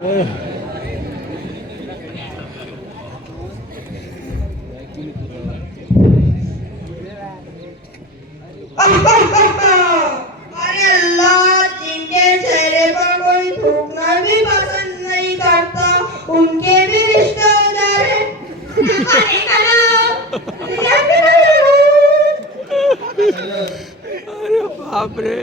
अरे अल्लाह, जिनके चेहरे पर कोई थूकना भी पसंद नहीं करता, उनके भी रिश्ते हो जा रहे। अरे बाप रे।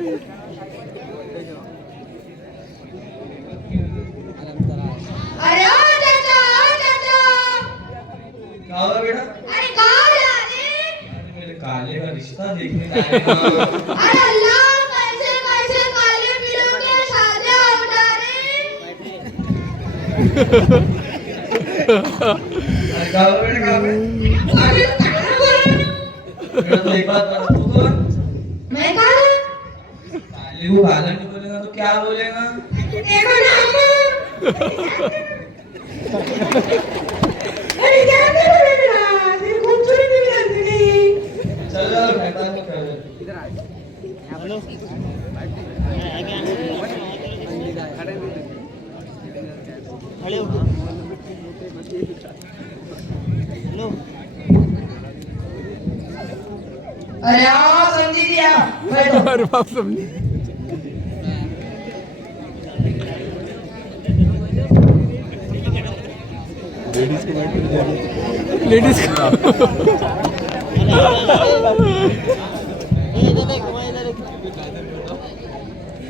अरे ओ चाचा, ओ चाचा। क्या हुआ बेटा? अरे कहाँ जा रहे? मेरे काले का रिश्ता देखने जा रहे हैं। अरे अल्लाह, कैसे कैसे काले पीलों के शादियां हो जा रही। अरे क्या हुआ बेटा, क्या हुआ? अरे कहाँ बोल? बेटा तो एक बात बता, तू कौन? मैं कहाँ? काले को काला नहीं बोलेगा तो क्या बोलेगा? देखो ना अम्मा। अरे क्या कर रहे हो बेटा? तेरी खूबसूरती भी लगती नहीं। चलो शैतान को कर दे। अरे हाँ समझी दिया। बैठो। अरे बाप समझे। लेडीज को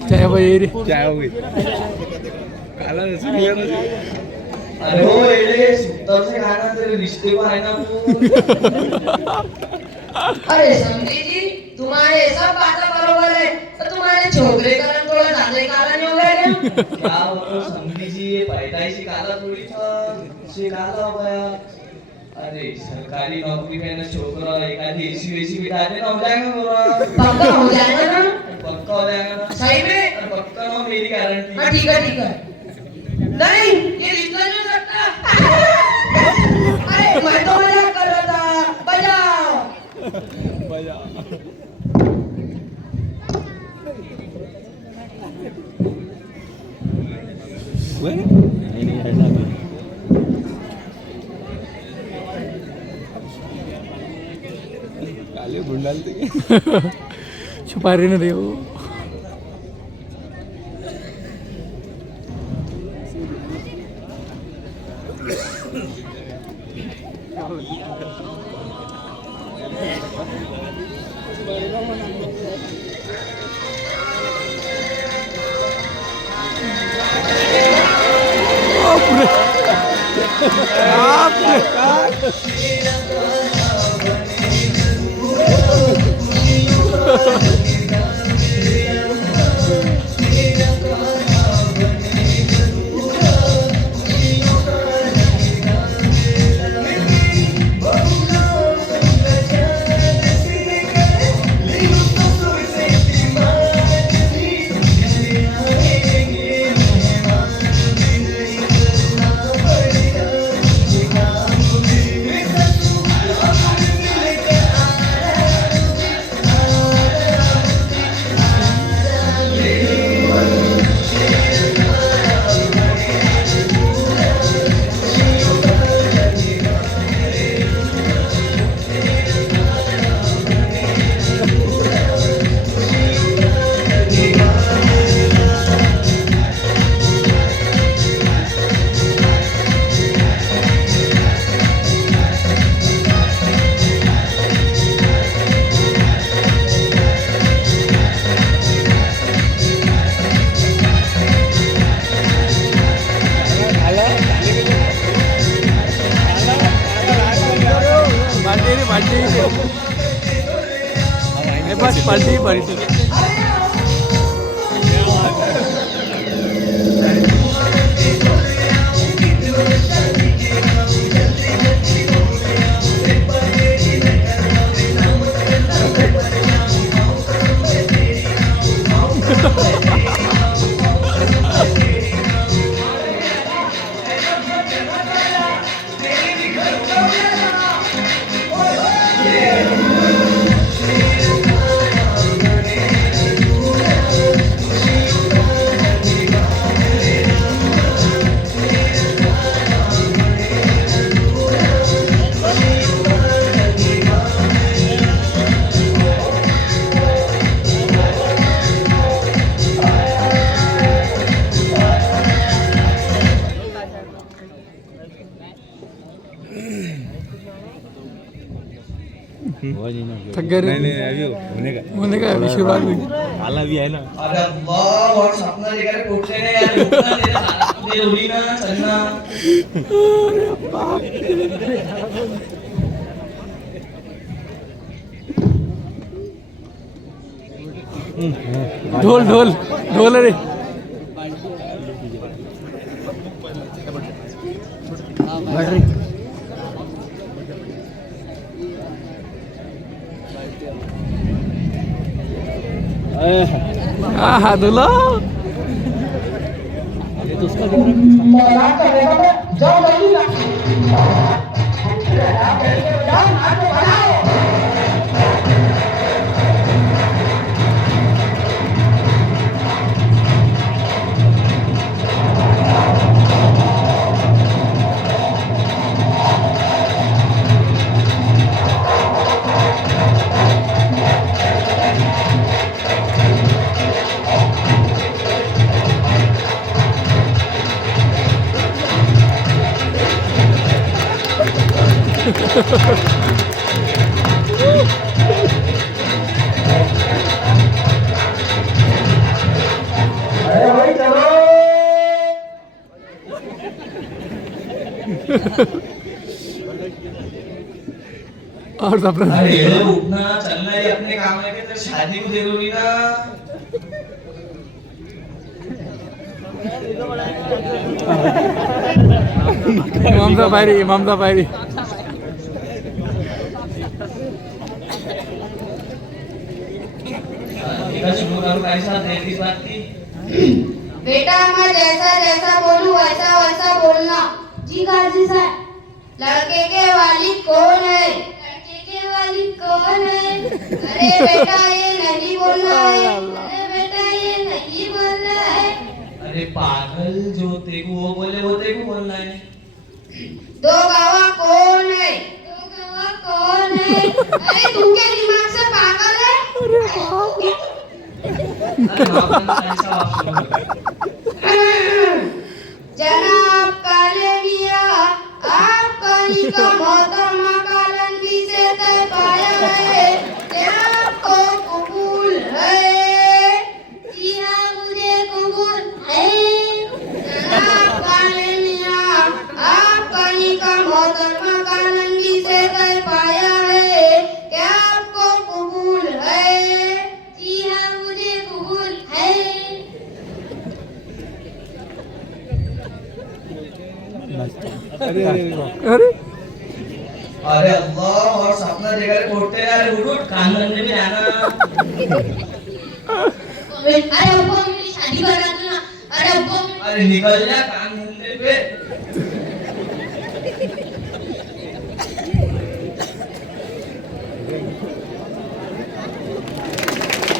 चाय भाई रे चाय हो गई काला अरे वो एड़े सुतल से खाना तेरे रिश्ते को है ना तू। अरे समझी जी, तुम्हारे सब बातें बरोबर है, तो तुम्हारे छोकरे का रंग थोड़ा ज्यादा ही काला नहीं हो गया क्या? क्या वो तो समझी जी, ये पैदाइशी काला थोड़ी था, से काला हो गया। अरे सरकारी नौकरी में ना छोकरा एक आधी एसी वेसी बिठा देना हो जाएगा पूरा। पक्का हो जाएगा ना? पक्का हो जाएगा ना? सही में? अरे पक्का ना, मेरी गारंटी। हाँ ठीक है ठीक है। नहीं, ये रिश्ता नहीं हो सकता। अरे मैं तो मजाक कर रहा था। बजाओ। काले गुंड डालते छुपा रहे ना देखो। बस पलटी पलटी थक गए रे? नहीं अभी होने का अभी शुरुआत हुई। आला भी है ना अरे अल्लाह और सपना देखा रे उठने ने यार उठना तेरे साथ दे उड़ी ना चलना ढोल ढोल ढोल अरे हाँ धुलो और सपना अरे ये लोग उठना चलना ये अपने काम है कि तेरे शादी को जरूरी ना ममता पायरी इधर शुरू करो भाई साहब देर की बात की बेटा मैं जैसा जैसा बोलूं वैसा वैसा बोलना। जी काजी साहब। लड़के के वालिद कौन है? लड़के के वालिद कौन है? अरे बेटा ये नहीं बोलना है। अरे बेटा ये नहीं बोलना है। अरे पागल जो तेको वो बोले वो तेको बोलना है दो गवाह कौन है? दो गवाह कौन है? अरे तुम क्या दिमाग से पागल है? अरे बाप रे ऐसा आप शुरू करो जनाब काले मियां आपका निकाह मोहतरमा कालनबी से तय पाया है क्या आपको कबूल है? जी हाँ मुझे कबूल है। जनाब काले मियां आपका निकाह मोहतरमा कालनबी से तय पाया है क्या आपको कबूल है? जी हाँ मुझे कबूल है। अरे अरे अल्लाह और सपना देखा रे उठते यार उठ काम करने भी जाना अरे अब्बा मेरी शादी करा दो ना। अरे अब्बा अरे निकल जा काम